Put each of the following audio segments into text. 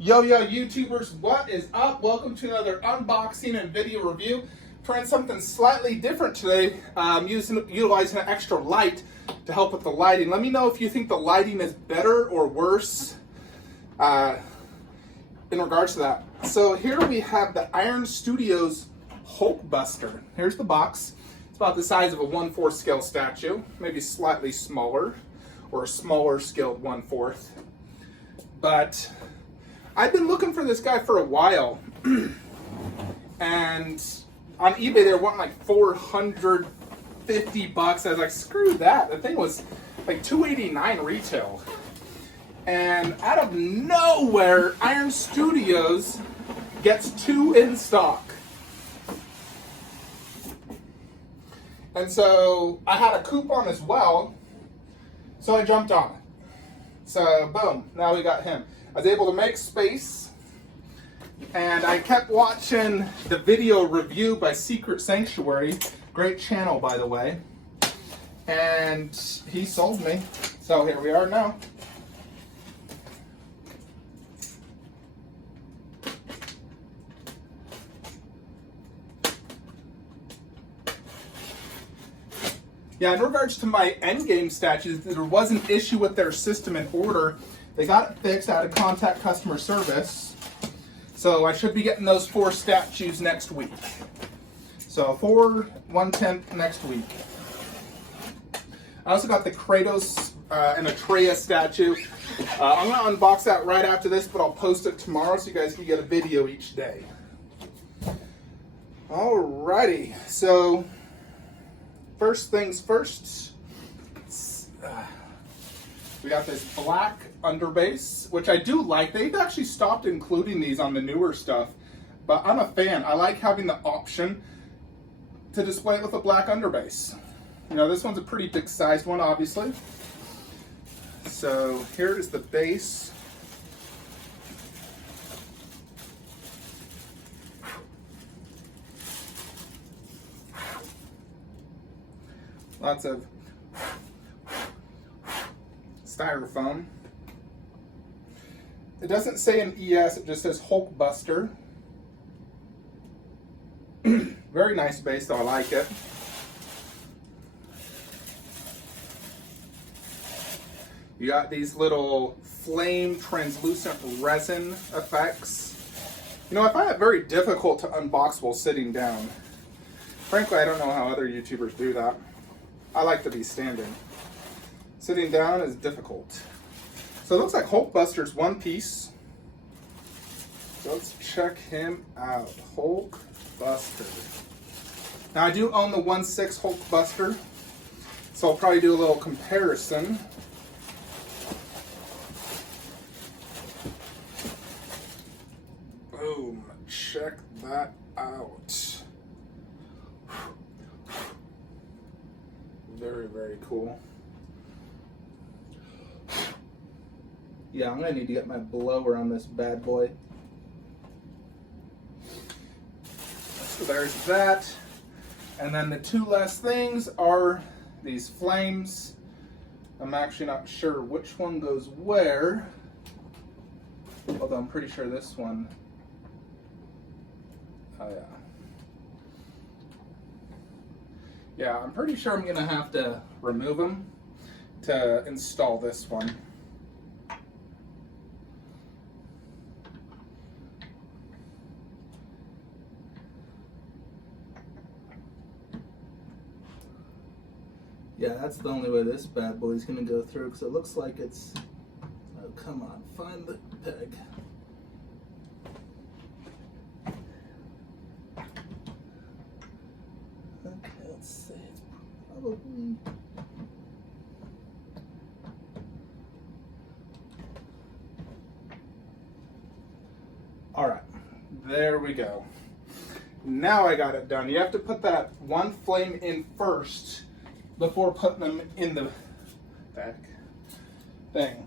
Yo YouTubers, what is up? Welcome to another unboxing and video review. Trying something slightly different today, utilizing an extra light to help with the lighting. Let me know if you think the lighting is better or worse in regards to that. So here we have the Iron Studios Hulkbuster. Here's the box. It's about the size of a 1/4 scale statue, maybe slightly smaller, or a smaller scaled 1/4. But I've been looking for this guy for a while, and on eBay they were wanting like $450. I was like, screw that. The thing was like $289 retail. And out of nowhere, Iron Studios gets 2 in stock. And so I had a coupon as well, so I jumped on it. So boom, now we got him. I was able to make space, and I kept watching the video review by Secret Sanctuary, great channel by the way, and he sold me. So here we are now. Yeah, in regards to my endgame statues, there was an issue with their system and order. They got it fixed. I had to contact customer service. So I should be getting those 4 statues next week. So 4 1/10 next week. I also got the Kratos and Atreus statue. I'm going to unbox that right after this, but I'll post it tomorrow so you guys can get a video each day. Alrighty, so first things first, we got this black underbase, which I do like. They've actually stopped including these on the newer stuff, but I'm a fan. I like having the option to display it with a black underbase. You know, this one's a pretty big sized one, obviously. So here is the base. Lots of styrofoam. It doesn't say an ES, it just says Hulkbuster. Very nice base though, I like it. You got these little flame translucent resin effects. You know, I find it very difficult to unbox while sitting down. Frankly, I don't know how other YouTubers do that. I like to be standing. Sitting down is difficult. So it looks like Hulkbuster's one piece. So let's check him out. Hulkbuster. Now I do own the 1/6 Hulkbuster, so I'll probably do a little comparison. Boom, check that out. Very, very cool. Yeah, I'm gonna need to get my blower on this bad boy. So there's that. And then the 2 last things are these flames. I'm actually not sure which one goes where. Although I'm pretty sure this one. Oh yeah. Yeah, I'm pretty sure I'm gonna have to remove them to install this one. Yeah, that's the only way this bad boy's gonna go through, because it looks like it's, oh come on, find the peg. Okay, let's see, it's probably, all right, there we go. Now I got it done. You have to put that one flame in first before putting them in the back thing.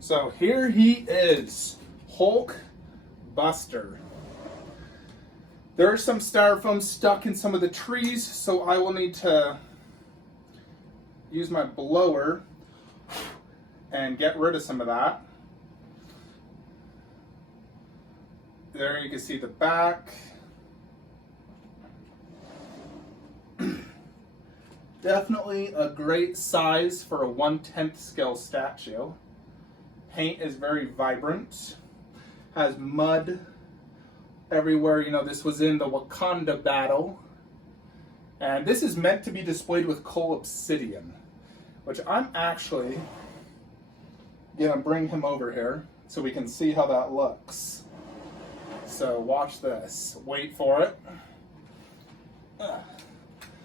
So here he is, Hulkbuster. There's some styrofoam stuck in some of the trees, so I will need to use my blower and get rid of some of that. There you can see the back. Definitely a great size for a 1/10 scale statue. Paint is very vibrant. Has mud everywhere. You know, this was in the Wakanda battle. And this is meant to be displayed with coal obsidian, which I'm actually gonna bring him over here so we can see how that looks. So watch this. Wait for it.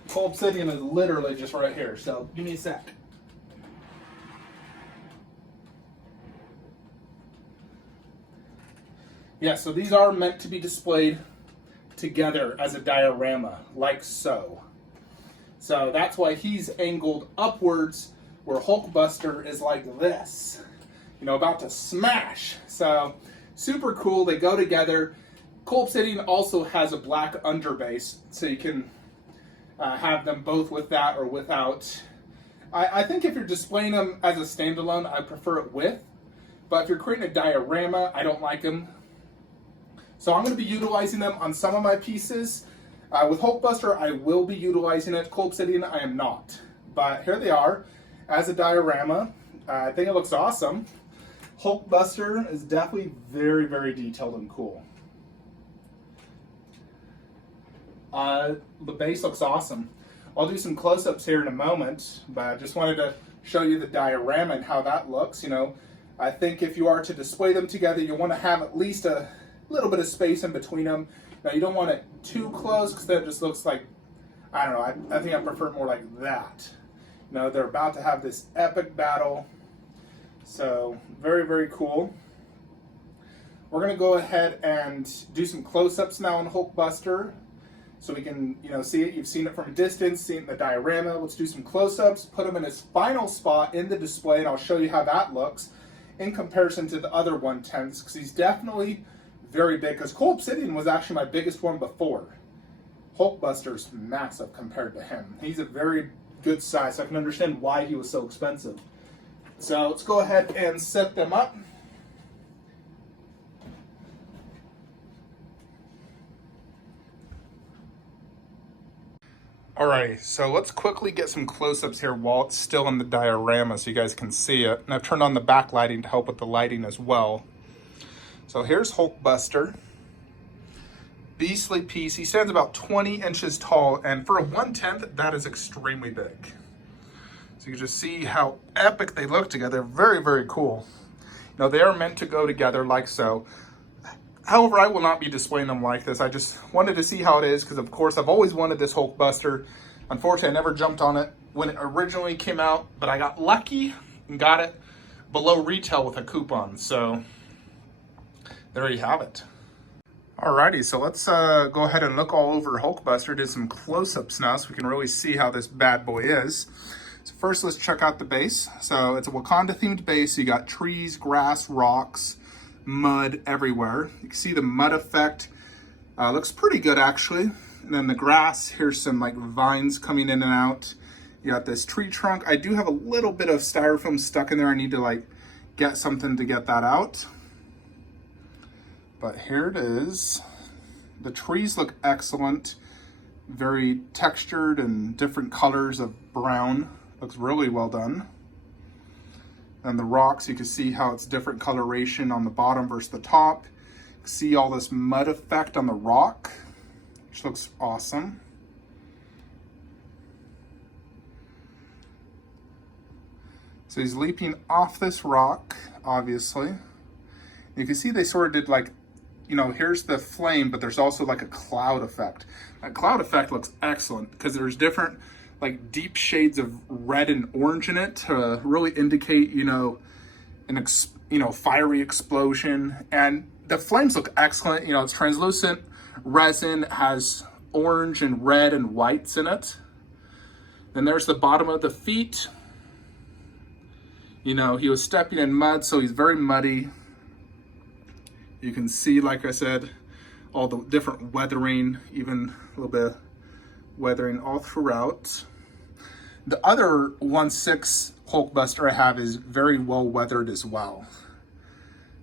Coal obsidian is literally just right here, so give me a sec. Yeah, so these are meant to be displayed together as a diorama, like so. So that's why he's angled upwards, where Hulkbuster is like this, you know, about to smash. So super cool, they go together. Coal obsidian also has a black underbase, so you can have them both with that or without. I think if you're displaying them as a standalone, I prefer it with. But if you're creating a diorama, I don't like them. So I'm going to be utilizing them on some of my pieces. With Hulkbuster, I will be utilizing it. Coal obsidian, I am not. But here they are as a diorama. I think it looks awesome. Hulkbuster is definitely very, very detailed and cool. The base looks awesome. I'll do some close-ups here in a moment, but I just wanted to show you the diorama and how that looks. You know, I think if you are to display them together, you want to have at least a little bit of space in between them. Now, you don't want it too close because then it just looks like, I don't know, I think I prefer it more like that. You know, they're about to have this epic battle. So, very, very cool. We're going to go ahead and do some close-ups now on Hulkbuster, so we can, you know, see it. You've seen it from a distance, seen it in the diorama. Let's do some close-ups, put him in his final spot in the display, and I'll show you how that looks in comparison to the other 1/10s, because he's definitely very big, because Coal Obsidian was actually my biggest one before. Hulkbuster's massive compared to him. He's a very good size, so I can understand why he was so expensive. So let's go ahead and set them up. Alrighty, so let's quickly get some close-ups here while it's still in the diorama so you guys can see it. And I've turned on the backlighting to help with the lighting as well. So here's Hulkbuster. Beastly piece. He stands about 20 inches tall, and for a 1/10, that is extremely big. So you can just see how epic they look together. Very, very cool. You know, they are meant to go together like so. However, I will not be displaying them like this. I just wanted to see how it is because, of course, I've always wanted this Hulkbuster. Unfortunately, I never jumped on it when it originally came out, but I got lucky and got it below retail with a coupon. So there you have it. Alrighty, so let's go ahead and look all over Hulkbuster. Did some close-ups now so we can really see how this bad boy is. So first, let's check out the base. So it's a Wakanda-themed base. You got trees, grass, rocks, mud everywhere. You can see the mud effect. Looks pretty good actually. And then the grass, here's some like vines coming in and out. You got this tree trunk. I do have a little bit of styrofoam stuck in there. I need to like get something to get that out. But here it is. The trees look excellent. Very textured and different colors of brown. Looks really well done. And the rocks, you can see how it's different coloration on the bottom versus the top. You can see all this mud effect on the rock, which looks awesome. So he's leaping off this rock, obviously. You can see they sort of did like, you know, here's the flame, but there's also like a cloud effect. That cloud effect looks excellent because there's different like deep shades of red and orange in it to really indicate, you know, fiery explosion. And the flames look excellent. You know, it's translucent resin, has orange and red and whites in it. Then there's the bottom of the feet. You know, he was stepping in mud, so he's very muddy. You can see, like I said, all the different weathering, even a little bit of weathering all throughout. The other 1/6 Hulkbuster I have is very well weathered as well.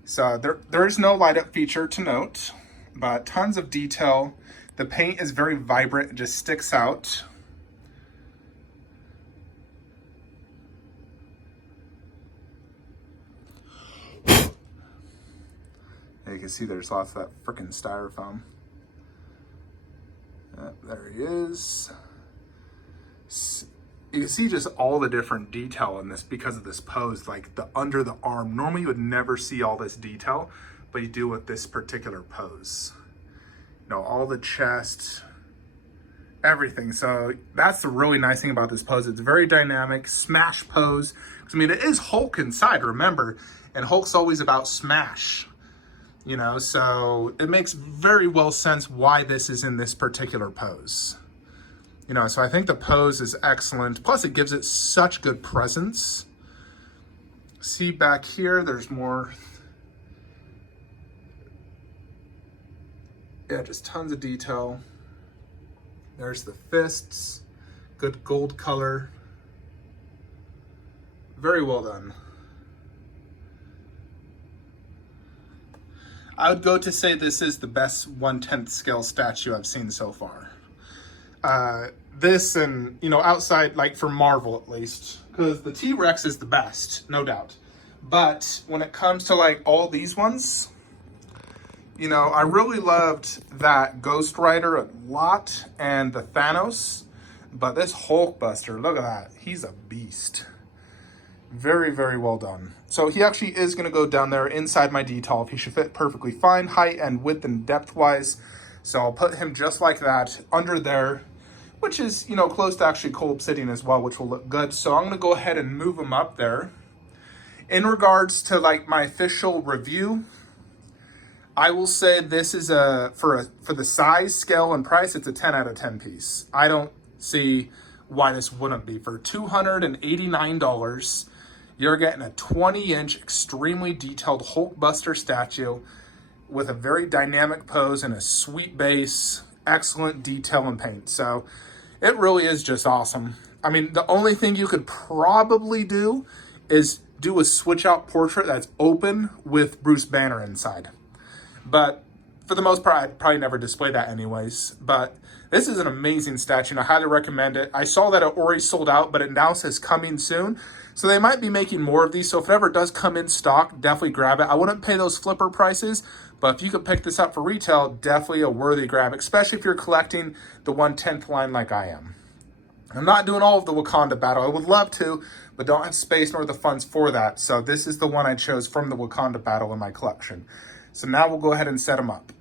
So there is no light up feature to note. but tons of detail. The paint is very vibrant, it just sticks out. You can see there's lots of that freaking styrofoam. There he is. You can see just all the different detail in this because of this pose, like the under the arm. Normally you would never see all this detail, but you do with this particular pose. You know, all the chest, everything. So that's the really nice thing about this pose. It's very dynamic, smash pose. I mean, it is Hulk inside, remember, and Hulk's always about smash. You know, so it makes very well sense why this is in this particular pose. You know, so I think the pose is excellent. Plus, it gives it such good presence. See back here, there's more. Yeah, just tons of detail. There's the fists. Good gold color. Very well done. I would go to say this is the best 1/10 scale statue I've seen so far. This and, you know, outside, like for Marvel at least, because the T-Rex is the best, no doubt. But when it comes to like all these ones, you know, I really loved that Ghost Rider a lot and the Thanos, but this Hulkbuster, look at that. He's a beast. Very, very well done. So he actually is going to go down there inside my detail. He should fit perfectly fine, height and width and depth wise. So I'll put him just like that under there, which is, you know, close to actually cold obsidian as well, which will look good. So I'm going to go ahead and move him up there. In regards to like my official review, I will say this is for the size, scale, and price, it's a 10 out of 10 piece. I don't see why this wouldn't be. For $289, you're getting a 20-inch, extremely detailed Hulkbuster statue with a very dynamic pose and a sweet base, excellent detail and paint. So it really is just awesome. I mean, the only thing you could probably do is do a switch out portrait that's open with Bruce Banner inside. But for the most part, I'd probably never display that anyways. But this is an amazing statue, and I highly recommend it. I saw that it already sold out, but it now says coming soon. So they might be making more of these. So if it ever does come in stock, definitely grab it. I wouldn't pay those flipper prices, but if you could pick this up for retail, definitely a worthy grab, especially if you're collecting the 1/10 line like I am. I'm not doing all of the Wakanda battle. I would love to, but don't have space nor the funds for that. So this is the one I chose from the Wakanda battle in my collection. So now we'll go ahead and set him up.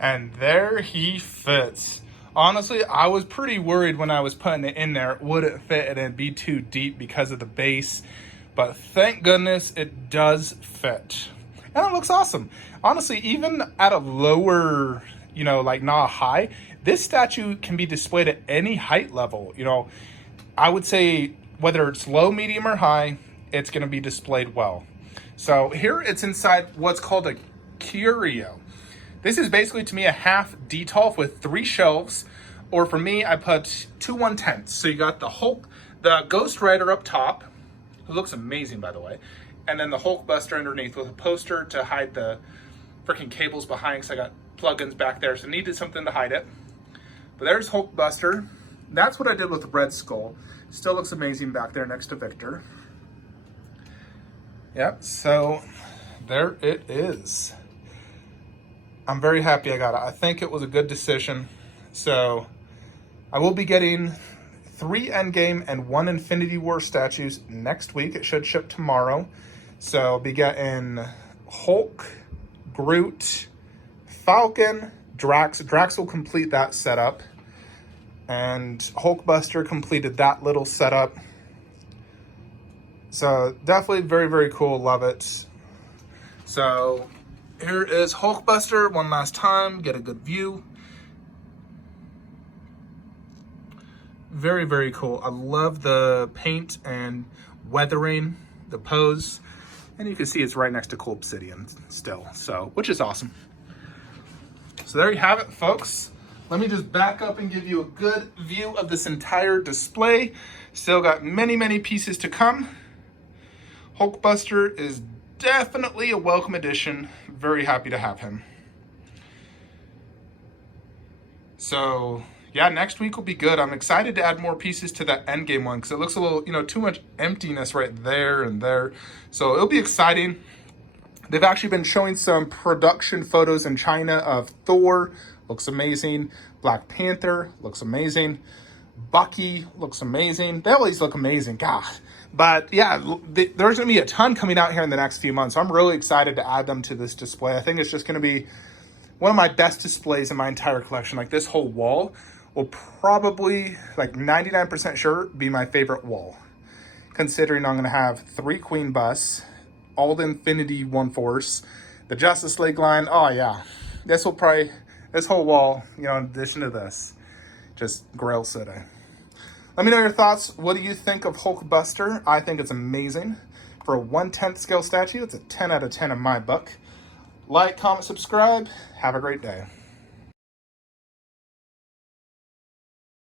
And there he fits. Honestly, I was pretty worried when I was putting it in there. Would it fit and it'd be too deep because of the base? But thank goodness it does fit. And it looks awesome. Honestly, even at a lower, you know, like not high, this statue can be displayed at any height level. You know, I would say whether it's low, medium, or high, it's going to be displayed well. So here it's inside what's called a curio. This is basically, to me, a half detail with 3 shelves, or for me, I put 2 1/10. So you got the Hulk, the Ghost Rider up top, who looks amazing, by the way, and then the Hulkbuster underneath with a poster to hide the freaking cables behind, because I got plugins back there, so needed something to hide it. But there's Hulkbuster. That's what I did with Red Skull. Still looks amazing back there next to Victor. Yep, so there it is. I'm very happy I got it. I think it was a good decision. So I will be getting 3 Endgame and 1 Infinity War statues next week. It should ship tomorrow. So I'll be getting Hulk, Groot, Falcon, Drax. Drax will complete that setup. And Hulkbuster completed that little setup. So definitely very, very cool. Love it. So here is Hulkbuster one last time. Get a good view. Very, very cool. I love the paint and weathering, the pose. And you can see it's right next to cold obsidian still, so, which is awesome. So there you have it, folks. Let me just back up and give you a good view of this entire display. Still got many, many pieces to come. Hulkbuster is definitely a welcome addition. Very happy to have him. So yeah, next week will be good. I'm excited to add more pieces to that endgame one because it looks a little, too much emptiness right there and there. So it'll be exciting. They've actually been showing some production photos in China of Thor, looks amazing. Black Panther, looks amazing. Bucky looks amazing. They always look amazing, God. But yeah, there's going to be a ton coming out here in the next few months. So I'm really excited to add them to this display. I think it's just going to be one of my best displays in my entire collection. Like this whole wall will probably, like 99% sure, be my favorite wall. Considering I'm going to have 3 Queen busts, all the Infinity One Force, the Justice League line. Oh yeah, this whole wall, in addition to this, just Grail City. Let me know your thoughts. What do you think of Hulkbuster? I think it's amazing. For a 1/10 scale statue, it's a 10 out of 10 in my book. Like, comment, subscribe. Have a great day.